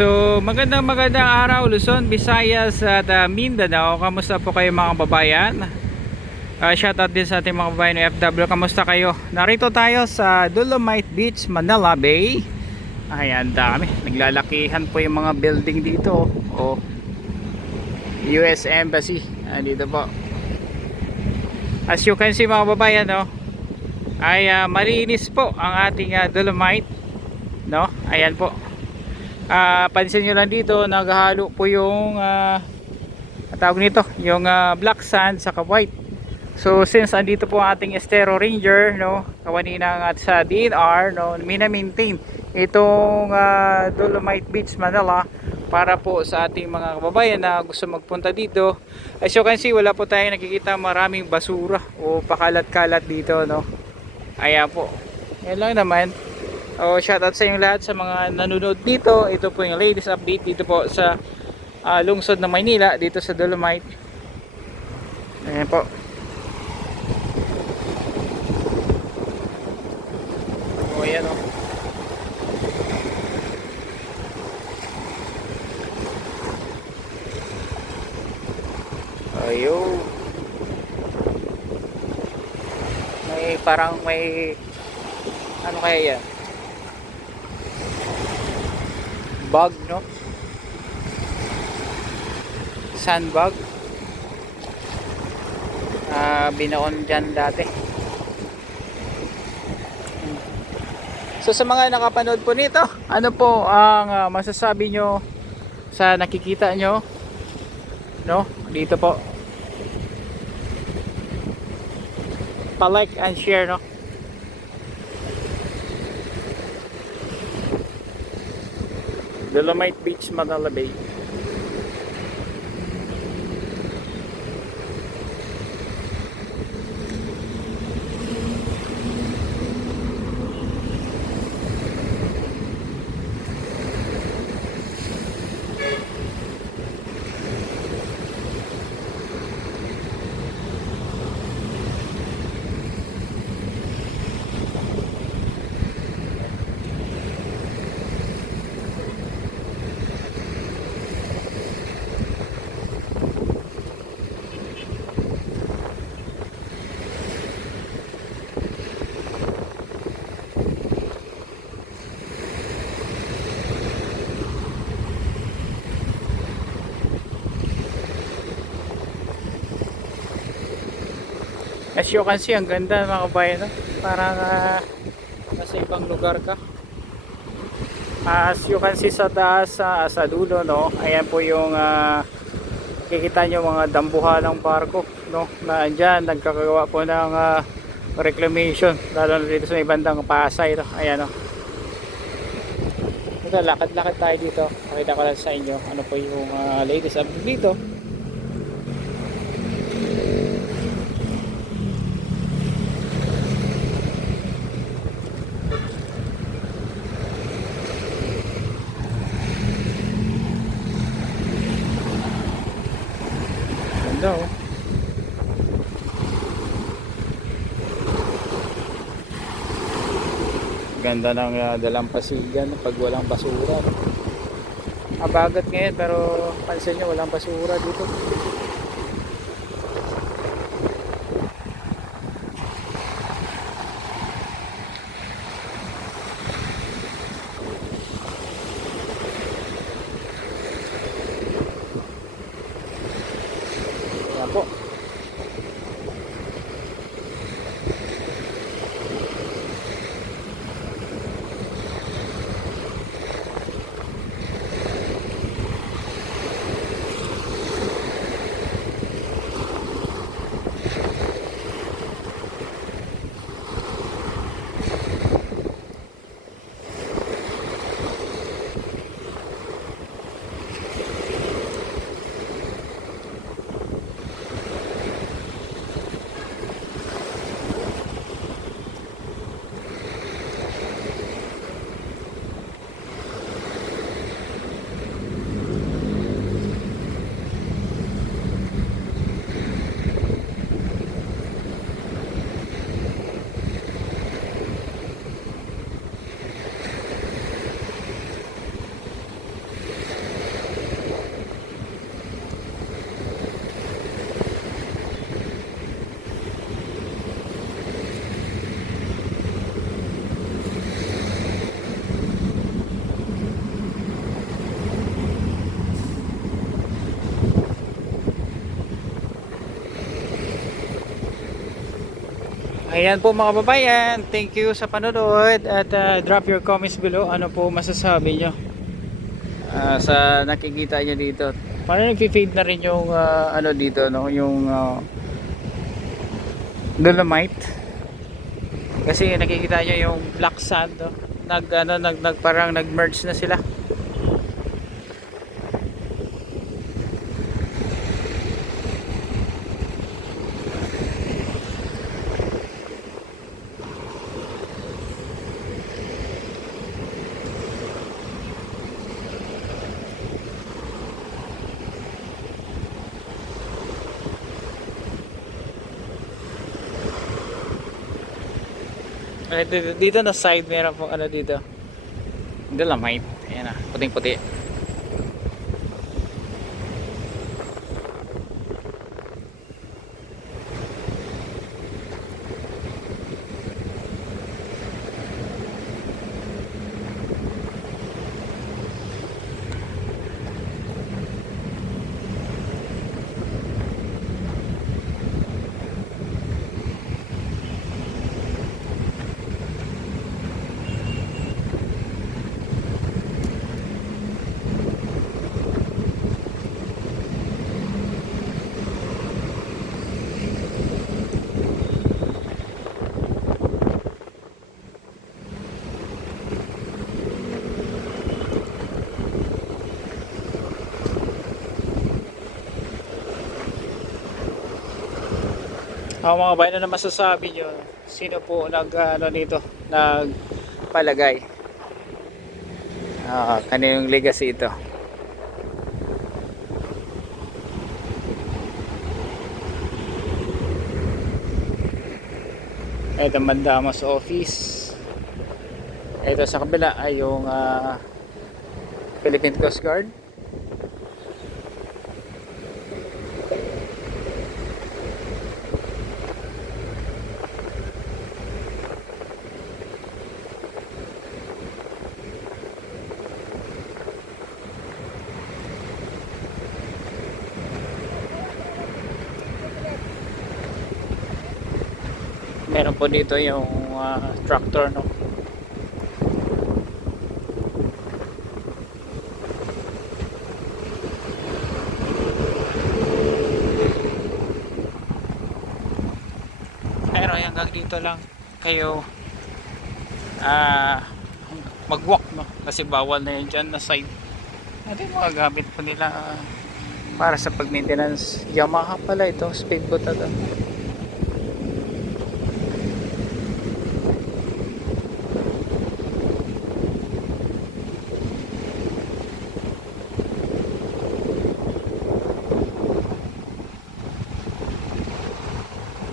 So magandang araw Luzon, Visayas at Mindanao. Kamusta po kayo mga kababayan? Shoutout din sa ating mga kababayan ng FW. Kamusta kayo? Narito tayo sa Dolomite Beach, Manila Bay. Ayan, dami. Naglalakihan po yung mga building dito. Oh, US Embassy. Dito po. As you can see mga kababayan, no, ay malinis po ang ating Dolomite, no? Ayan po. Pansin nyo lang dito, naghahalo po yung tawag nito, yung black sand sa white. So since andito po ang ating Estero Ranger, no, kawaninang at sa DNR, no, mina-maintain itong Dolomite Beach, Manila para po sa ating mga kababayan na gusto magpunta dito. As you can see, wala po tayong nakikita maraming basura o pakalat-kalat dito, no. Ayan po. Yan lang naman. Shoutout sa inyong lahat sa mga nanonood dito. Ito po yung latest update dito po sa lungsod ng Maynila, dito sa Dolomite. Ayan po. Ayan o. Ayun. May ano kaya yan? Bug, no? Sandbug. Binaon dyan dati. So sa mga nakapanood po nito, ano po ang masasabi nyo sa nakikita nyo, no? Dito po. Pa-like and share, no? Dolomite Beach, Manila Bay. As you can see, ang ganda mga kabayan, no? Parang nasa ibang lugar ka. As you can see sa taas, sa dulo, no? Ayan po yung kikita nyo mga dambuhan ng barko, no? Na andyan, nagkakagawa po ng reclamation, lalo na dito sa ibandang Pasay, no? Ayan, no? Ito, lakad-lakad tayo dito. Pakita ko lang sa inyo ano po yung latest update dito. Ganda, oh. Ganda ng dalampasigan pag walang basura, no? Abagat ngayon pero pansin nyo walang basura dito. Ayan po. Ayan po mga babayan, thank you sa panonood at drop your comments below. Ano po masasabi nyo sa nakikita nyo dito? Parang nag-fade na rin yung ano dito, no? Yung dolomite. Kasi nakikita nyo yung black sand, no? Parang nag-merge na sila. Dito na side meron po ano dito, dolomite. Ayan na, puting puti. Mga bayan, na masasabi nyo, sino po ano nito, nagpalagay, kanilang legacy ito? Ito Mandamas office. Ito sa kabila ay yung Philippine Coast Guard. Meron po dito yung tractor, no? Pero hanggang dito lang kayo mag-walk, no? Kasi bawal na yun dyan na side. Ito yung mga gamit po nila para sa pag-maintenance. Yamaha pala ito, speedboat na to.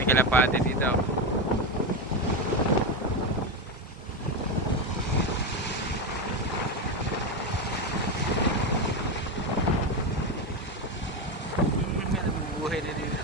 Kalapate dito. Buhay na dito.